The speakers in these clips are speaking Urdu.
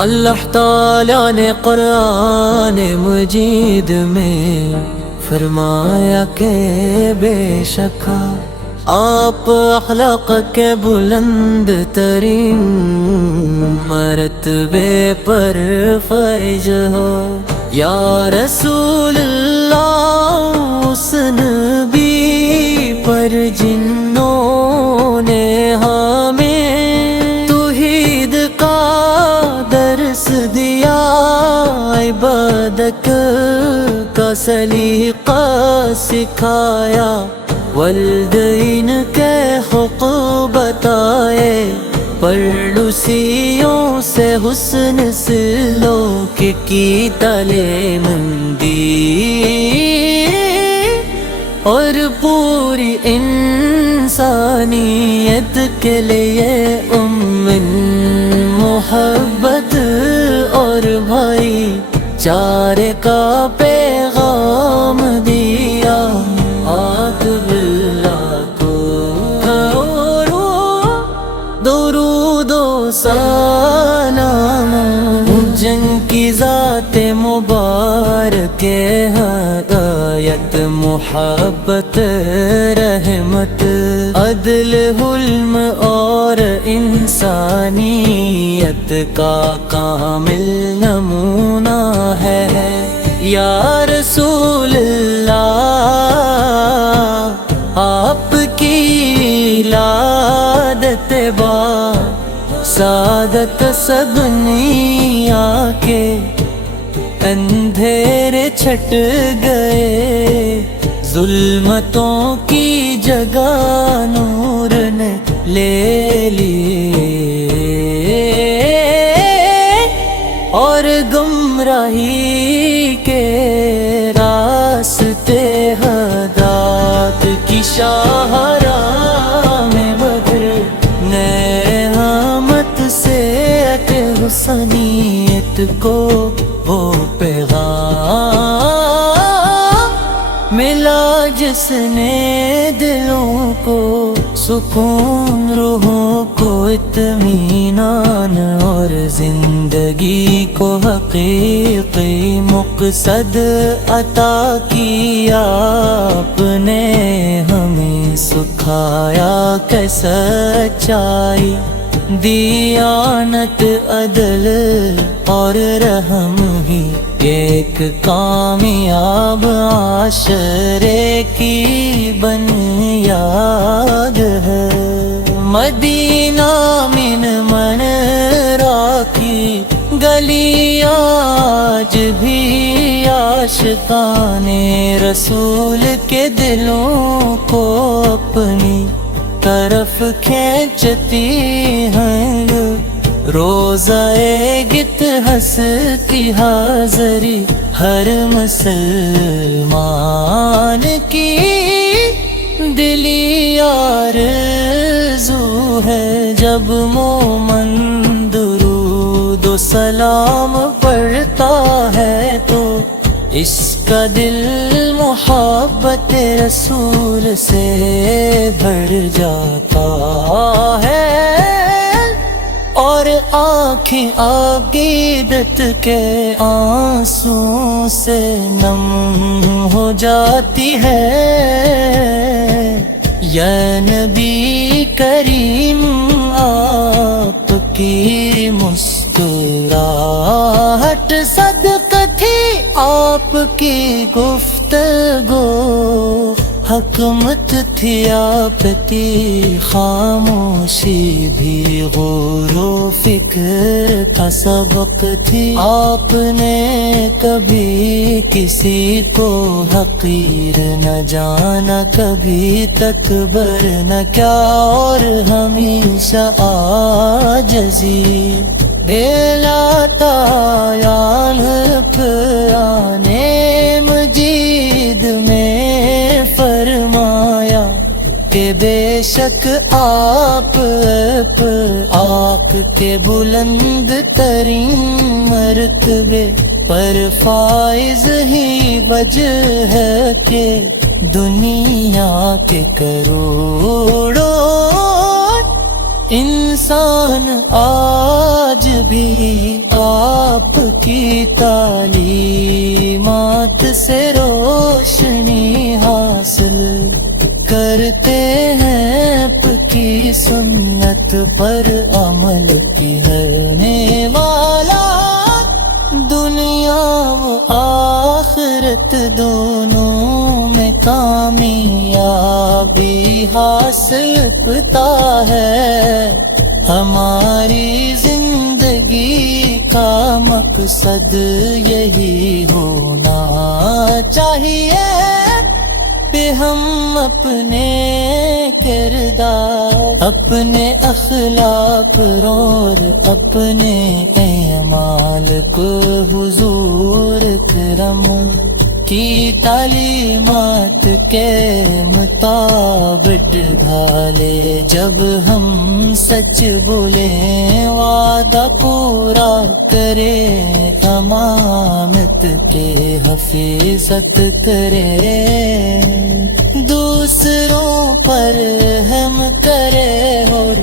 اللہ تعالیٰ نے قرآن مجید میں فرمایا کہ بے شک آپ اخلاق کے بلند ترین مرتبے پر فائز ہو یا رسول اللہ، اس نبی پر جنوں نے ہمیں توحید کا درس دیا، عبادت کا سلیقہ سکھایا، والدین کے حقوق بتائے، پڑوسیوں سے حسن سلوک کی تعلیم دی، اور پوری انسانیت کے لیے محبت اور بھائی چارے کا پیغام دیا۔ آت باللہ کو درود و سلام، جن کی ذات مبارک ہدایت، محبت، رحمت، عدل، حلم اور انسانیت کا کامل نمونہ ہے یا رسول اللہ۔ آپ کی ولادت با سعادت سبنیا کے اندھیرے چھٹ گئے، ظلمتوں کی جگہ نور نے لے لیے، اور گمراہی کے راستے ہدایت کی شاہراہ میں بدر نعمت سے حسنیت کو وہ پیغام ملا، جس نے دلوں کو سکون، روحوں کو اطمینان اور زندگی کو حقیقی مقصد عطا کیا۔ آپ نے ہمیں سکھایا کہ سچائی، دیانت، عدل اور رحم ہی ایک کامیاب معاشرے کی بنیاد ہے۔ مدینہ من راکی گلیاں آج بھی عاشقان رسول کے دلوں کو اپنی طرف کھینچتی ہیں، روزہ گت ہستی حاضری ہر مسلمان کی دلی آرزو ہے، جب مومن درود و سلام پڑھتا ہے تو اس کا دل محبت رسول سے بھر جاتا ہے، اور آنکھیں عقیدت کے آنسوں سے نم ہو جاتی ہے۔ یا نبی کریم، آپ کی مسکراہٹ صدقہ تھی، آپ کی گفتگو حکمت تھی، آپ کی خاموشی بھی غور و فکر کا سبق تھی۔ آپ نے کبھی کسی کو حقیر نہ جانا، کبھی تکبر نہ کیا، اور ہمیشہ عاجزی دلاتا یان قرآن مجید میں فرمایا کہ بے شک آپ آق کے بلند ترین مرتبے پر فائز ہی وجہ ہے کہ دنیا کے کروڑوں انسان آج بھی آپ کی تعلیمات سے روشنی حاصل کرتے ہیں، آپ کی سنت پر عمل کرنے والا دنیا و آخرت دونوں میں کامیابی حاصل پتا ہے۔ ہماری زندگی کا مقصد یہی ہونا چاہیے کہ ہم اپنے کردار، اپنے اخلاق اور اپنے اعمال کو حضور کرم کی تعلیمات کے مطابق ڈھالے۔ جب ہم سچ بولیں، وعدہ پورا کرے، امانت کے حفاظت کرے، دوسروں پر ہم کرے اور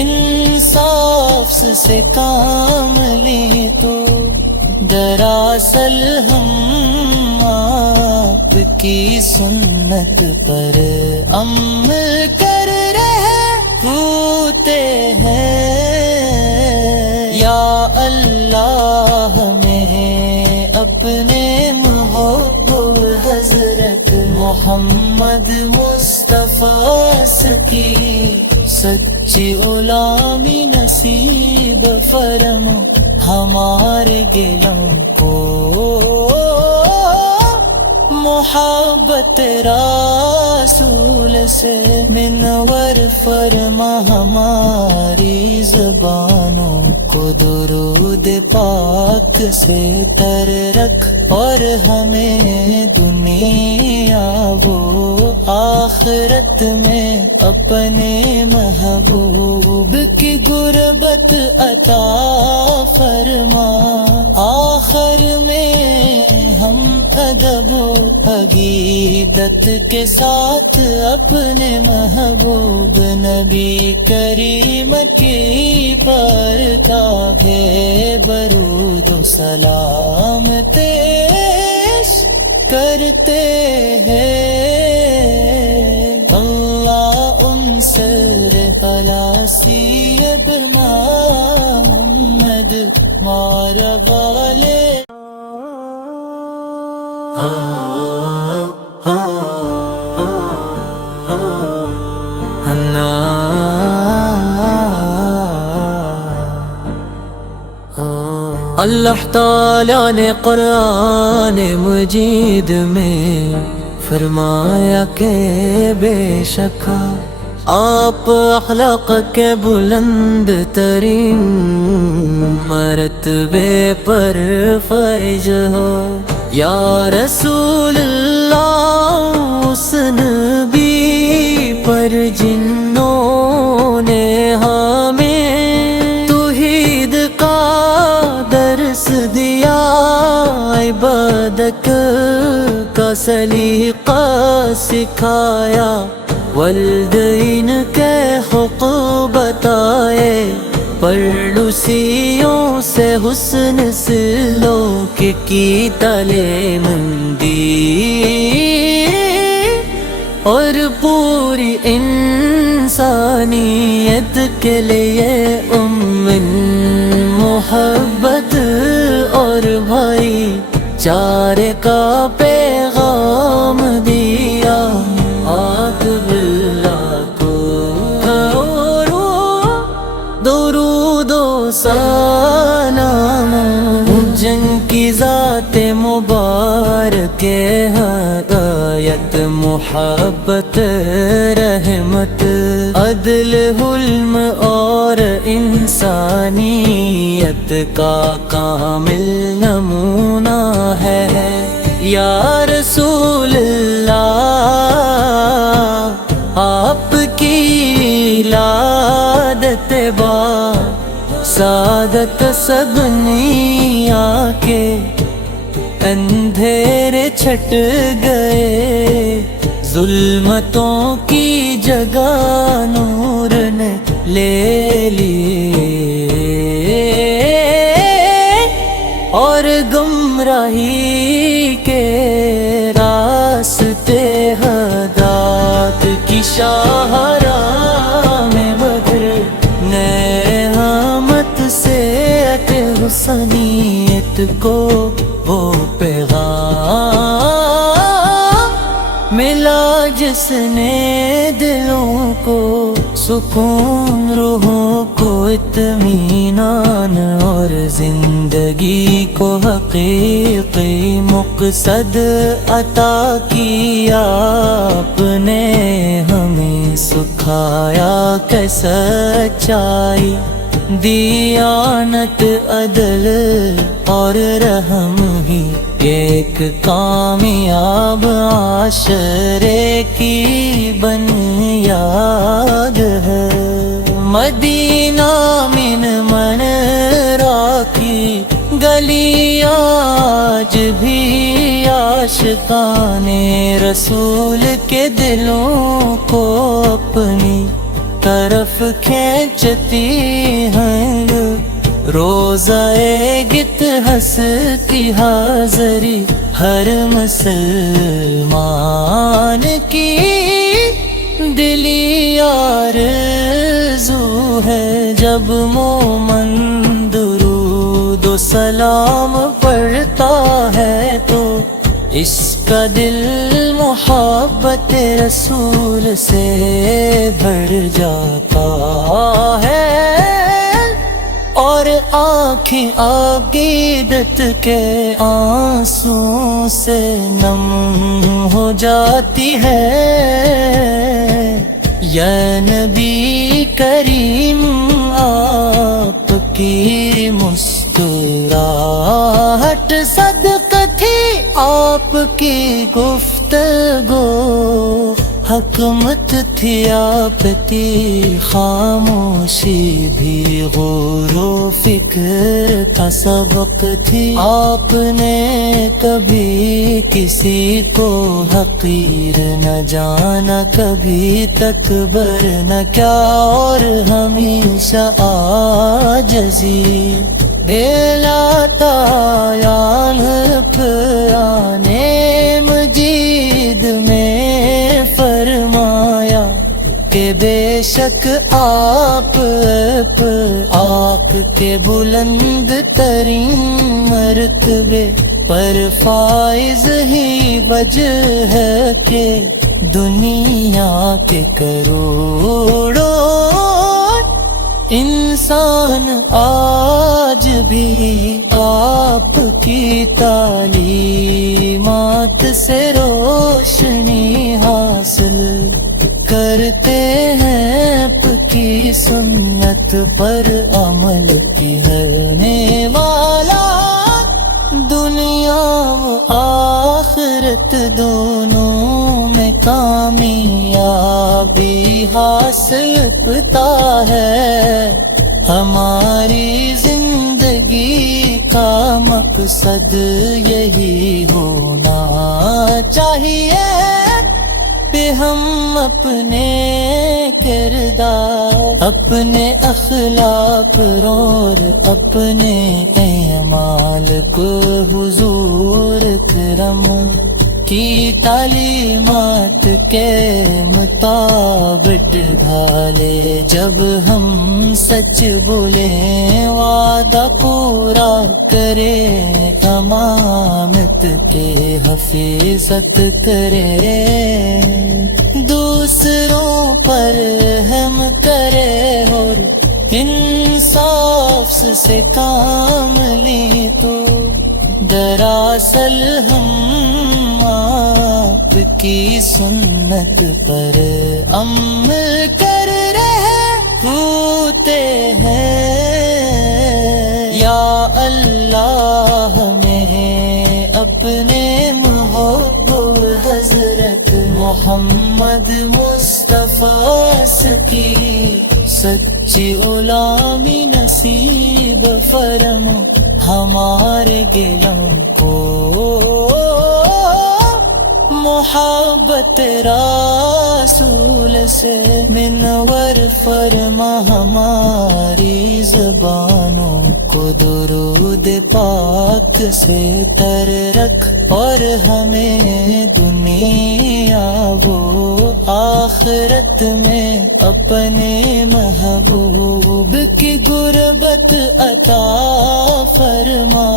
انصاف سے کام لیں، تو دراصل ہم آپ کی سنت پر عمل کر رہے ہوتے ہیں۔ یا اللہ ہمیں اپنے محبوب حضرت محمد مصطفیٰ کی سچی غلامی نصیب فرما، ہمارے گلوں کو محبت رسول سے منور فرما، ہماری زبانوں کو درود پاک سے تر رکھ، اور ہمیں دنیا و آخرت میں اپنے محبوب کی غربت عطا فرما۔ آخر میں ہم ادب و عقیدت کے ساتھ اپنے محبوب نبی کریم کی پرکاہ برود و سلام پیش کرتے ہیں۔ اللہم صل علی سیدنا محمد وعلی آلہ۔ اللہ تعالیٰ نے قرآن مجید میں فرمایا کہ بے شک آپ اخلاق کے بلند ترین مرتبے پر فائز ہو۔ یا رسول اللہ، اس نبی پر جنوں نے ہمیں توحید کا درس دیا، عبادت کا سلیقہ سکھایا، والدین کے حقوق بتائے، پڑوسیوں سے حسن سلوک کی تعلیم دی، اور پوری انسانیت کے لیے محبت اور بھائی چارے کا پیغام دیا۔ آت باللہ کو درود و سلام، جن کی ذات مبارک ہدایت، محبت، رحمت، عدل، حلم اور انسانیت کا کامل نمونہ ہے۔ یا رسول اللہ، آپ کی ولادت با سعادت سبنیا کے اندھیرے چھٹ گئے، ظلمتوں کی جگہ نور نے لے لیے، اور گمراہی کے راستے ہدایت کی شاہراہ میں بدر نعمت سے حسنیت کو وہ پیغام ملا جس نے دلوں کو سکون، روحوں کو اطمینان، اور زندگی کو حقیقی مقصد عطا کیا۔ آپ نے ہمیں سکھایا کہ سچائی، دیانت، عدل اور رحم ہی ایک کامیاب معاشرے کی بنیاد ہے۔ مدینہ من راکی گلیاں آج بھی عاشقان رسول کے دلوں کو اپنی طرف کھینچتی ہیں، روزہ گت ہستی حاضری ہر مسلمان کی دلی آرزو ہے۔ جب مومن درود و سلام پڑھتا ہے تو اس کا دل محبت رسول سے بھر جاتا ہے، اور آنکھیں عقیدت کے آنسوں سے نم ہو جاتی ہے۔ یا نبی کریم آپ کی مسکراہٹ صدقہ تھی، آپ کی گفتگو حکمت تھی، آپ کی خاموشی بھی غور و فکر کا سبق تھی۔ آپ نے کبھی کسی کو حقیر نہ جانا، کبھی تکبر نہ کیا، اور ہمیشہ عاجزی دلاتا یان پرانے مجید میں فرمایا کہ بے شک آپ کے بلند ترین مرتبے پر فائز ہی وجہ ہے کہ دنیا کے کروڑوں انسان آج بھی آپ کی تعلیمات سے روشنی حاصل کرتے ہیں۔ آپ کی سنت پر عمل کرنے والا دنیا و آخرت دونوں میں کامیابی حاصل پتا ہے۔ ہماری زندگی کا مقصد یہی ہونا چاہیے کہ ہم اپنے کردار، اپنے اخلاق اور اپنے اعمال کو حضور کرم کی تعلیمات کے مطابق ڈھالے۔ جب ہم سچ بولیں، وعدہ پورا کرے، امانت کے حفاظت کرے، دوسروں پر رحم کرے، اور انصاف سے کام لیں تو دراصل ہم آپ کی سنت پر عمل کر رہے ہوتے ہیں۔ یا اللہ ہمیں اپنے محبوب حضرت محمد مصطفیٰ کی سچی غلامی نصیب فرما، ہمارے گلوں کو محبت رسول سے منور فرما ہماری زبانوں کو، درود پاک سے تر رکھ اور ہمیں دنیا و آخرت میں اپنے محبوب کی غربت عطا فرما،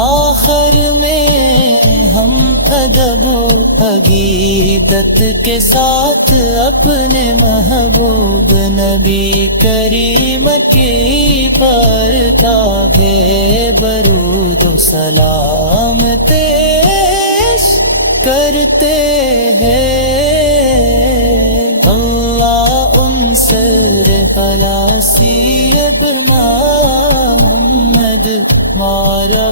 آخر میں ہم ادب و عقیدت کے ساتھ اپنے محبوب نبی کریم کی پر تاغے برود و سلام پیش کرتے ہیں۔ اللہ انصر علی سیدنا محمد مارا